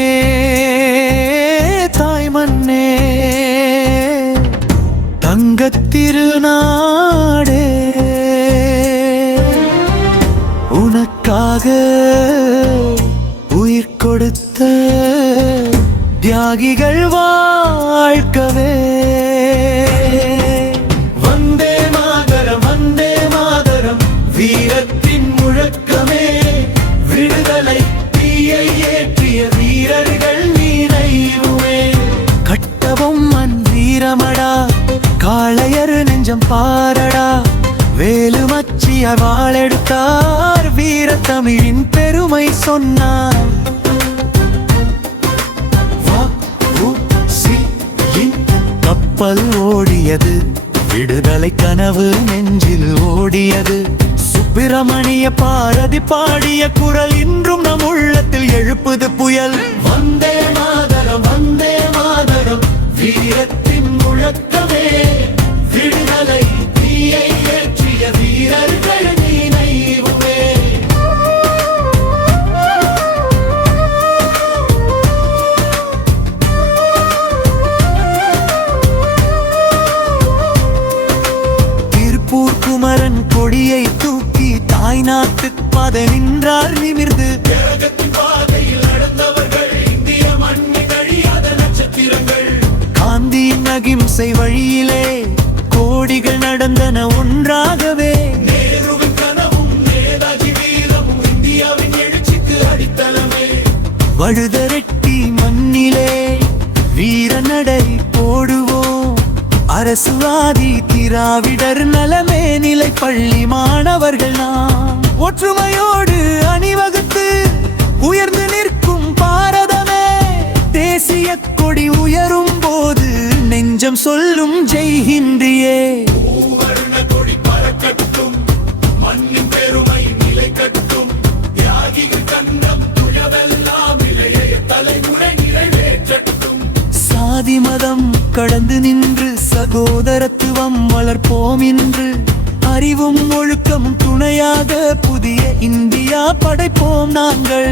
மண்ணே தாய் மண்ணே தங்கத் திருநாடே உனக்காக உயிர் கொடுத்த தியாகிகள் வாழ்க்கவே. வந்தே மாதரம் வந்தே மாதரம் வீரத்தின் முழக்கமே, விடுதலை தீயை ஏற்றிய வீரர்கள் நினைவுமே. கட்டவும் மண் வீரமடா, காளையர் நெஞ்சம் பாரடா, வேலுமச்சிய வாளெடுத்தார், வீர தமிழின் பெருமை சொன்னார். கப்பல் ஓடியது, விடுதலை கனவு நெஞ்சில் ஓடியது. சுப்பிரமணிய பாரதி பாடிய குரல் இன்றும் நம் உள்ளத்தில் எழுப்புது புயல். வந்தே மாதரம் வந்தே மாதரம் வீரத்தின் முழக்கமே, விடுதலை தீயை ஏற்றிய வீரர்கள் நினைவுமே. திருப்பூர் குமரன் கொடியை தூக்கி தாய் நாட்டு பாதை நின்றார் நிமிர்ந்து. பாதையில் நடந்தவர்கள் இந்திய மண்ணில் அழியாத நட்சத்திரங்கள். காந்தியின் அகிம்சை வழியிலே கோடிகள் நடந்தன ஒன்றாகவே. நேருவின் கனவும் நேதாஜி வீரமும் இந்தியாவின் எழுச்சிக்கு அடித்தளமே. வழுதரெட்டி மண்ணிலே வீர நடை போடுவோம், அரசுவாதி திராவிடர் நலமே நிலை பள்ளி மாணவர்கள் நாம். ஒற்றுமையோடு அணிவகுத்து உயர்ந்து நிற்கும் பாரதமே, தேசிய கொடி உயரும் போது நெஞ்சம் சொல்லும் ஜெய்ஹிந்தியே. கொடி பறக்கட்டும், மண்ணின் பெருமை நிலை கட்டும், தியாகிகள் கண்டம் துயவெல்லாம் இளைய தலைமுறை நிறைவேற்றட்டும். சாதி மதம் கடந்து நின்று சகோதரத்துவம் வளர்ப்போம் என்று, அறிவும் ஒழுக்கமும் துணையாக புதிய இந்தியா படைப்போம் நாங்கள்.